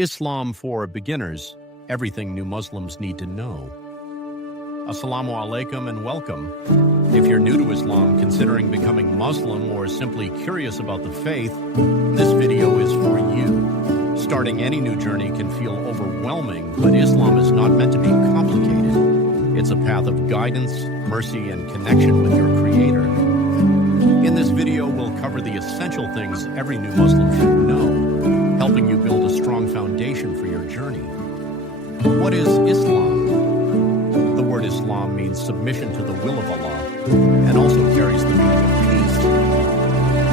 Islam for beginners, everything new Muslims need to know. Assalamu alaikum and welcome. If you're new to Islam, considering becoming Muslim, or simply curious about the faith, this video is for you. Starting any new journey can feel overwhelming, but Islam is not meant to be complicated. It's a path of guidance, mercy, and connection with your Creator. In this video, we'll cover the essential things every new Muslim should know, helping you build a strong foundation for your journey. What is Islam? The word Islam means submission to the will of Allah, and also carries the meaning of peace.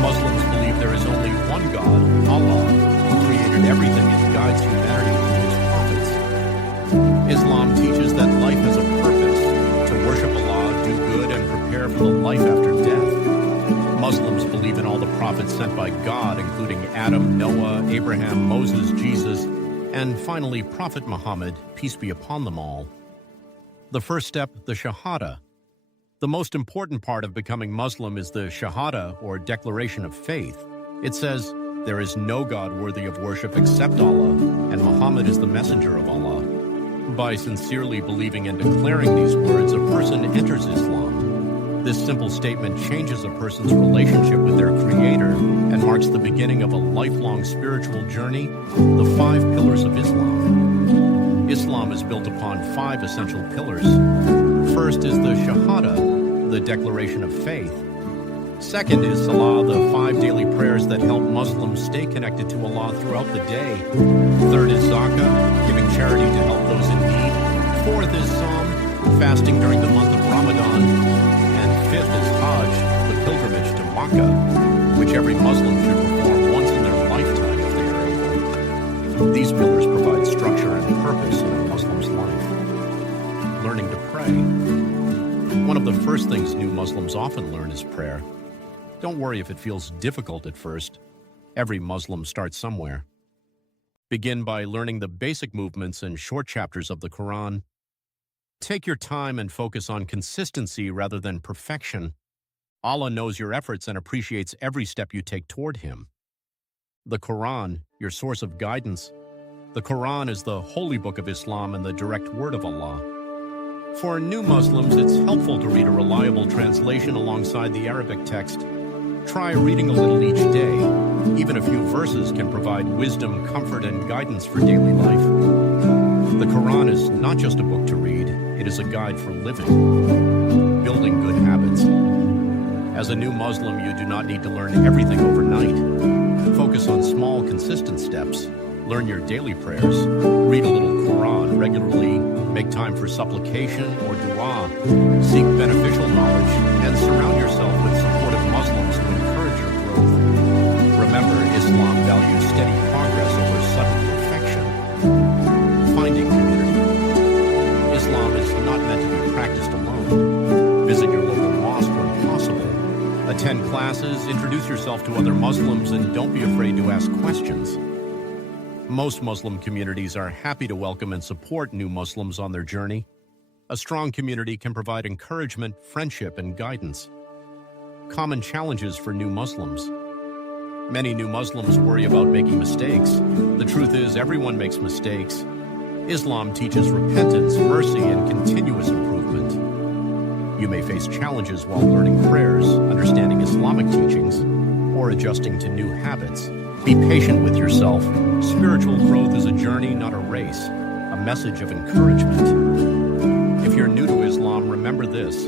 Muslims believe there is only one God, Allah, who created everything and guides humanity through His prophets. Islam teaches that life has a purpose, to worship Allah, do good, and prepare for the life after death. Muslims believe in all the prophets sent by God, including Adam, Noah, Abraham, Moses, Jesus, and finally Prophet Muhammad, peace be upon them all. The first step, the Shahada. The most important part of becoming Muslim is the Shahada, or declaration of faith. It says, there is no God worthy of worship except Allah, and Muhammad is the messenger of Allah. By sincerely believing and declaring these words, a person enters Islam. This simple statement changes a person's relationship with their Creator and marks the beginning of a lifelong spiritual journey, the 5 pillars of Islam. Islam is built upon 5 essential pillars. First is the Shahada, the declaration of faith. Second is Salah, the 5 daily prayers that help Muslims stay connected to Allah throughout the day. Third is Zakah, giving charity to help those in need. Fourth is Psalm, fasting during the month of Ramadan. Fifth is Hajj, the pilgrimage to Makkah, which every Muslim should perform once in their lifetime if they are able. These pillars provide structure and purpose in a Muslim's life. Learning to pray. One of the first things new Muslims often learn is prayer. Don't worry if it feels difficult at first. Every Muslim starts somewhere. Begin by learning the basic movements and short chapters of the Quran. Take your time and focus on consistency rather than perfection. Allah knows your efforts and appreciates every step you take toward Him. The Quran, your source of guidance. The Quran is the holy book of Islam and the direct word of Allah. For new Muslims, it's helpful to read a reliable translation alongside the Arabic text. Try reading a little each day. Even a few verses can provide wisdom, comfort, and guidance for daily life. The Quran is not just a book to read, it is a guide for living, building good habits. As a new Muslim, you do not need to learn everything overnight. Focus on small, consistent steps. Learn your daily prayers. Read a little Quran regularly. Make time for supplication or dua. Seek beneficial knowledge and surround yourself with supportive Muslims who encourage your growth. Remember, Islam values steady progress over sudden perfection. Finding community. Islam is not meant to be practiced alone. Visit your local mosque when possible. Attend classes, introduce yourself to other Muslims, and don't be afraid to ask questions. Most Muslim communities are happy to welcome and support new Muslims on their journey. A strong community can provide encouragement, friendship, and guidance. Common challenges for new Muslims. Many new Muslims worry about making mistakes. The truth is, everyone makes mistakes. Islam teaches repentance, mercy, and continuous improvement. You may face challenges while learning prayers, understanding Islamic teachings, or adjusting to new habits. Be patient with yourself. Spiritual growth is a journey, not a race, a message of encouragement. If you're new to Islam, remember this: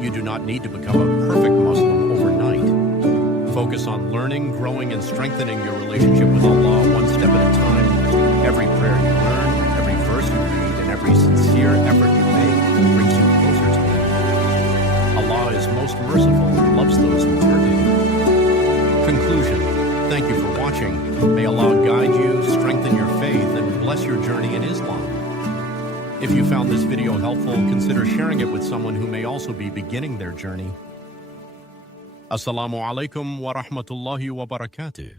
you do not need to become a perfect Muslim overnight. Focus on learning, growing, and strengthening your relationship with Allah one step at a time. Every prayer you learn, every verse you read, and every sincere effort you make brings you closer to Him. Allah is most merciful and loves those who turn to Him. Conclusion. Thank you for watching. May Allah guide you, strengthen your faith, and bless your journey in Islam. If you found this video helpful, consider sharing it with someone who may also be beginning their journey. Assalamu alaikum wa rahmatullahi wa barakatuh.